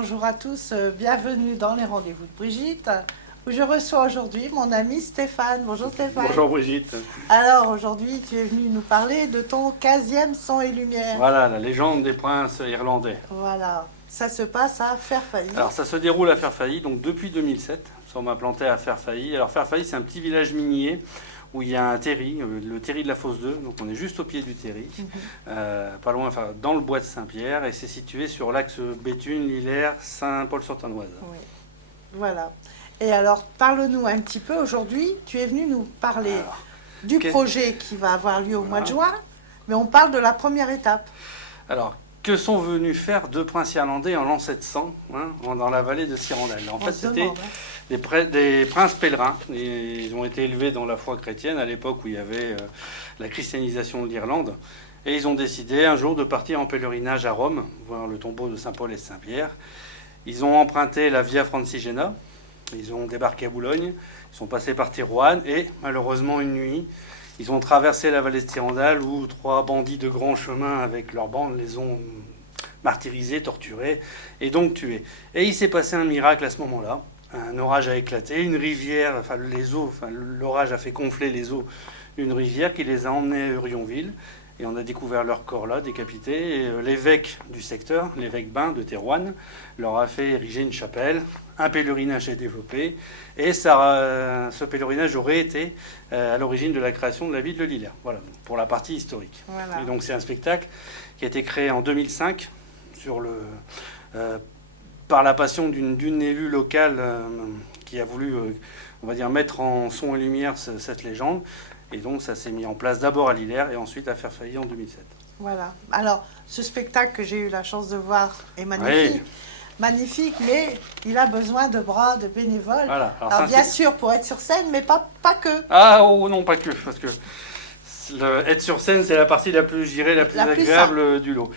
bonjour à tous, bienvenue dans les rendez-vous de Brigitte, où je reçois aujourd'hui mon ami Stéphane. Bonjour Stéphane. Bonjour Brigitte. Alors aujourd'hui, tu es venu nous parler de ton 15e Son et Lumière. Voilà, la légende des princes irlandais. Voilà, ça se passe à Fairfax. Alors ça se déroule à Fairfax, donc depuis 2007. Nous sommes implantés à Fairfax. Alors Fairfax, c'est un petit village minier où il y a un terri, le terri de la Fosse 2. Donc on est juste au pied du terri, pas loin, enfin dans le bois de Saint-Pierre, et c'est situé sur l'axe Béthune, Lillers, Saint-Paul-sur-Tanoise. Oui, voilà. Et alors, parle-nous un petit peu. Aujourd'hui, tu es venu nous parler du projet qui va avoir lieu au mois de juin, mais on parle de la première étape. Alors, que sont venus faire deux princes irlandais en l'an 700 dans la vallée de Cyrandel? En fait, c'était des princes pèlerins. Ils ont été élevés dans la foi chrétienne à l'époque où il y avait la christianisation de l'Irlande. Et ils ont décidé un jour de partir en pèlerinage à Rome, voir le tombeau de Saint Paul et de Saint Pierre. Ils ont emprunté la Via Francigena. Ils ont débarqué à Boulogne. Ils sont passés par Thérouanne et malheureusement une nuit, ils ont traversé la vallée de Tyrandal où trois bandits de grand chemin avec leurs bandes les ont martyrisés, torturés et donc tués. Et il s'est passé un miracle à ce moment-là. Un orage a éclaté, une rivière, l'orage a fait gonfler les eaux d'une rivière qui les a emmenés à Urionville. Et on a découvert leur corps là, décapités. Et l'évêque du secteur, l'évêque Bain de Thérouanne, leur a fait ériger une chapelle. Un pèlerinage est développé. Et ce pèlerinage aurait été à l'origine de la création de la ville de Lillers. Voilà, pour la partie historique. Voilà. Et donc c'est un spectacle qui a été créé en 2005 par la passion d'une élue locale qui a voulu, on va dire, mettre en son et lumière cette légende. Et donc, ça s'est mis en place d'abord à Lillers et ensuite à Fairfax en 2007. Voilà. Alors, ce spectacle que j'ai eu la chance de voir est magnifique. Oui. Magnifique, mais il a besoin de bras, de bénévoles. Voilà. Alors bien sûr, pour être sur scène, mais pas que. Ah, oh non, pas que. Parce que être sur scène, c'est la partie la plus, je dirais, la plus agréable du lot.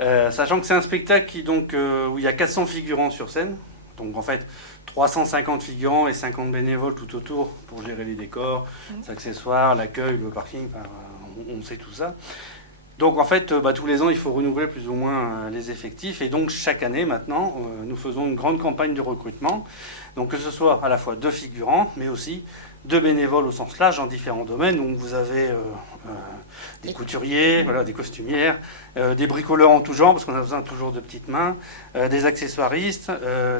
Sachant que c'est un spectacle où il y a 400 figurants sur scène. Donc, en fait, 350 figurants et 50 bénévoles tout autour pour gérer les décors, les accessoires, l'accueil, le parking, enfin, on sait tout ça. Donc en fait, tous les ans, il faut renouveler plus ou moins les effectifs. Et donc chaque année maintenant, nous faisons une grande campagne de recrutement. Donc que ce soit à la fois de figurants, mais aussi de bénévoles au sens large dans différents domaines. Donc vous avez des couturiers, voilà, des costumières, des bricoleurs en tout genre, parce qu'on a besoin toujours de petites mains, des accessoiristes,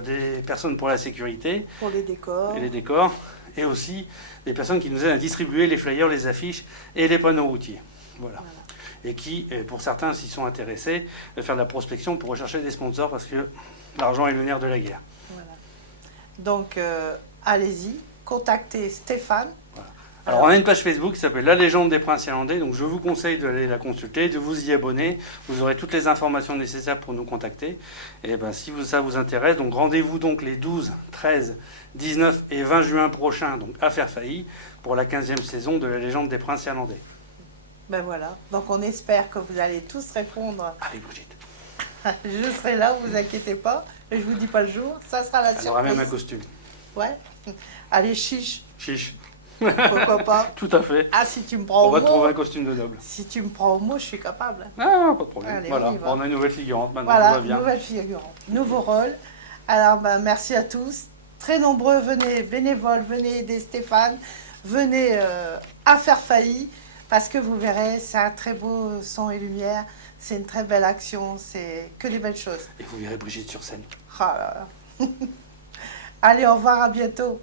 des personnes pour la sécurité. Pour les décors. Et les décors. Et aussi des personnes qui nous aident à distribuer les flyers, les affiches et les panneaux routiers. Voilà. Et qui, pour certains, s'y sont intéressés, de faire de la prospection pour rechercher des sponsors parce que l'argent est le nerf de la guerre. Voilà. Donc, allez-y, contactez Stéphane. Voilà. Alors, on a une page Facebook qui s'appelle La Légende des Princes Irlandais. Donc, je vous conseille d'aller la consulter, de vous y abonner. Vous aurez toutes les informations nécessaires pour nous contacter. Et si ça vous intéresse, donc rendez-vous donc les 12, 13, 19 et 20 juin prochains donc à Fairfax pour la 15e saison de La Légende des Princes Irlandais. Ben voilà, donc on espère que vous allez tous répondre. Avec Brigitte. Je serai là, vous inquiétez pas. Je vous dis pas le jour, ça sera la surprise. Il y aura même un costume. Ouais. Allez, chiche. Chiche. Pourquoi pas? Tout à fait. Ah, si tu me prends au mot. On va trouver un costume de noble. Si tu me prends au mot, je suis capable. Ah, pas de problème. Allez, voilà, on a une nouvelle figurante maintenant. Voilà, tout va bien. Nouvelle figurante. Nouveau rôle. Alors, merci à tous. Très nombreux, venez, bénévoles, venez aider Stéphane. Venez à Fairfax. Parce que vous verrez, c'est un très beau son et lumière, c'est une très belle action, c'est que des belles choses. Et vous verrez Brigitte sur scène. Oh là là. Allez, au revoir, à bientôt.